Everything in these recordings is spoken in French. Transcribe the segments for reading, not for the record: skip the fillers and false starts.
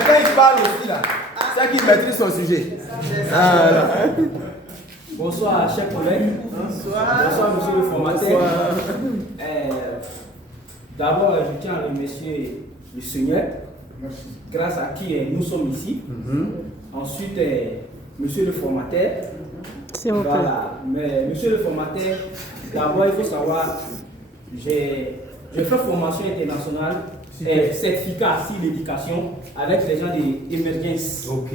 quand il parle aussi là, c'est qu'il maîtrise son sujet. Voilà. Bonsoir, chers collègues. Bonsoir. Bonsoir, monsieur le formateur. D'abord, je tiens à remercier le Seigneur, grâce à qui nous sommes ici. Ensuite, monsieur le formateur. Voilà. Mais monsieur le formateur, d'abord, il faut savoir, j'ai fait formation internationale, certificat assis l'éducation avec les gens d'émergence. Ok.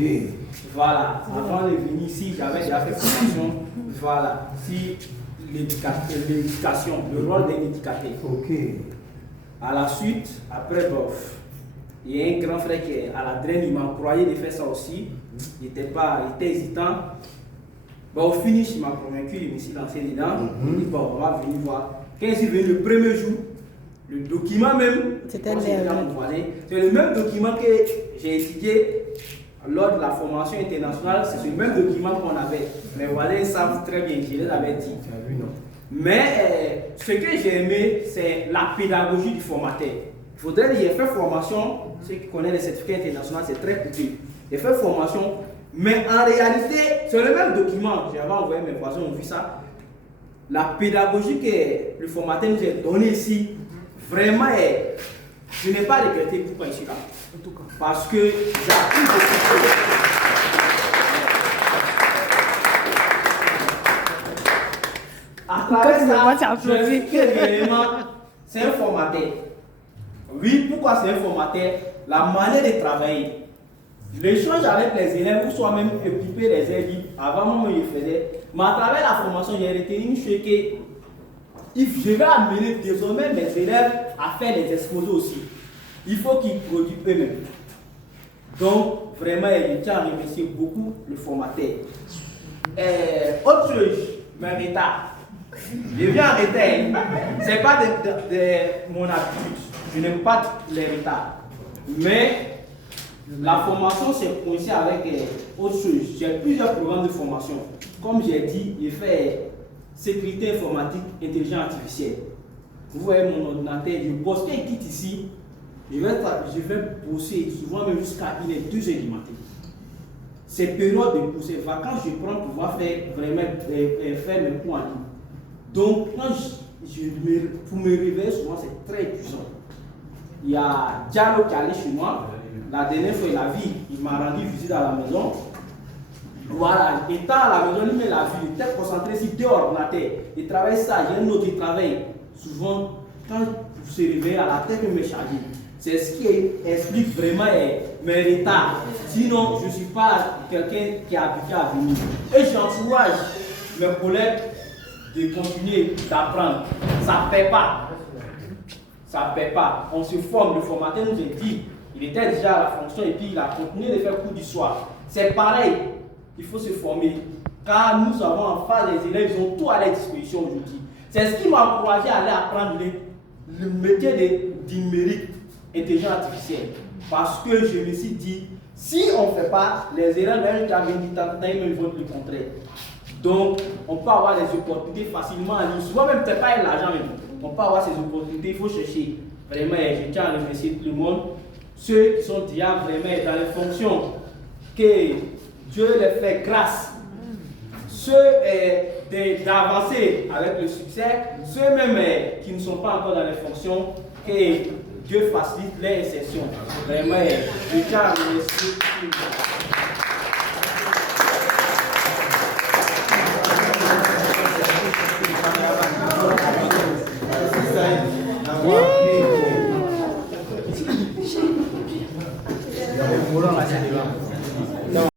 Voilà. Avant de venir ici, j'avais déjà fait formation. Voilà. Si l'éducation, le rôle d'un éducateur. Ok. À la suite, après, bof, il y a un grand frère qui est à la draine, il m'a croyé de faire ça aussi. Il était hésitant. Bon, au finish, il m'a convaincu, il me suis lancé dedans. Il dit, bon, on va venir voir. Quand je suis venu le premier jour, le document même, c'est le même document que j'ai étudié lors de la formation internationale, c'est le même document qu'on avait. Mais voilà, ils savent très bien, je les avais dit. Mais ce que j'ai aimé, c'est la pédagogie du formateur. Il faudrait dire, j'ai fait formation, ceux qui connaissent les certificats internationaux, c'est très coûteux. J'ai fait formation, mais en réalité, c'est le même document. J'avais envoyé mes voisins, ont vu ça. La pédagogie que le formateur nous a donnée ici, vraiment, je n'ai pas regretté pourquoi je suis là. Parce que j'ai appris beaucoup de choses. À travers ça, je dis que réellement, c'est un formateur. Oui, pourquoi c'est un formateur? La manière de travailler. L'échange avec les élèves, ou soit même équiper les élèves, avant moi je faisais. Mais à travers la formation, j'ai retenu une chose que je vais amener désormais mes élèves à faire les exposés aussi. Il faut qu'ils produisent eux-mêmes. Donc, vraiment, je tiens à remercier beaucoup le formateur. Autre chose, mes retards. Je viens en retard. Ce n'est pas de mon habitude. Je n'aime pas les retards. Mais la formation s'est coincée avec autre chose. J'ai plusieurs programmes de formation. Comme j'ai dit, j'ai fait sécurité informatique, intelligence artificielle. Vous voyez mon ordinateur, je bosse. Quand il quitte ici, je vais bosser souvent même jusqu'à 1h, 2h du matin. Ces périodes de cours, ces vacances, je prends pour pouvoir faire vraiment faire mes cours en ligne. Donc, quand pour me réveiller, souvent c'est très épuisant. Il y a Diallo qui est allé chez moi. La dernière fois, il a vu, il m'a rendu visite à la maison. Voilà, étant à la maison, il met la vie, il était concentré sur 2 ordinateurs. Il travaille ça, j'ai un autre qui travaille. Souvent, quand vous se réveillez à la tête, il me charge. C'est ce qui explique vraiment mes retards. Sinon, je ne suis pas quelqu'un qui est habitué à venir. Et j'encourage mes collègues de continuer d'apprendre. Ça ne paie pas. Ça ne paie pas. On se forme. Le formateur nous a dit, il était déjà à la fonction et puis il a continué de faire cours du soir. C'est pareil. Il faut se former. Car nous avons en face les élèves, ils ont tout à leur disposition aujourd'hui. C'est ce qui m'a encouragé à aller apprendre le métier du numérique, intelligence artificielle. Parce que je me suis dit, si on ne fait pas, les élèves, ils vont le contraire. Donc, on peut avoir des opportunités facilement en ligne. Souvent, même, peut-être pas l'argent même. On peut avoir ces opportunités, il faut chercher. Vraiment, je tiens à remercier tout le monde. Ceux qui sont déjà vraiment dans les fonctions, que Dieu les fait grâce. Ceux d'avancer avec le succès, ceux-mêmes qui ne sont pas encore dans les fonctions, que Dieu facilite leur insertion. Vraiment, je tiens à remercier tout le monde.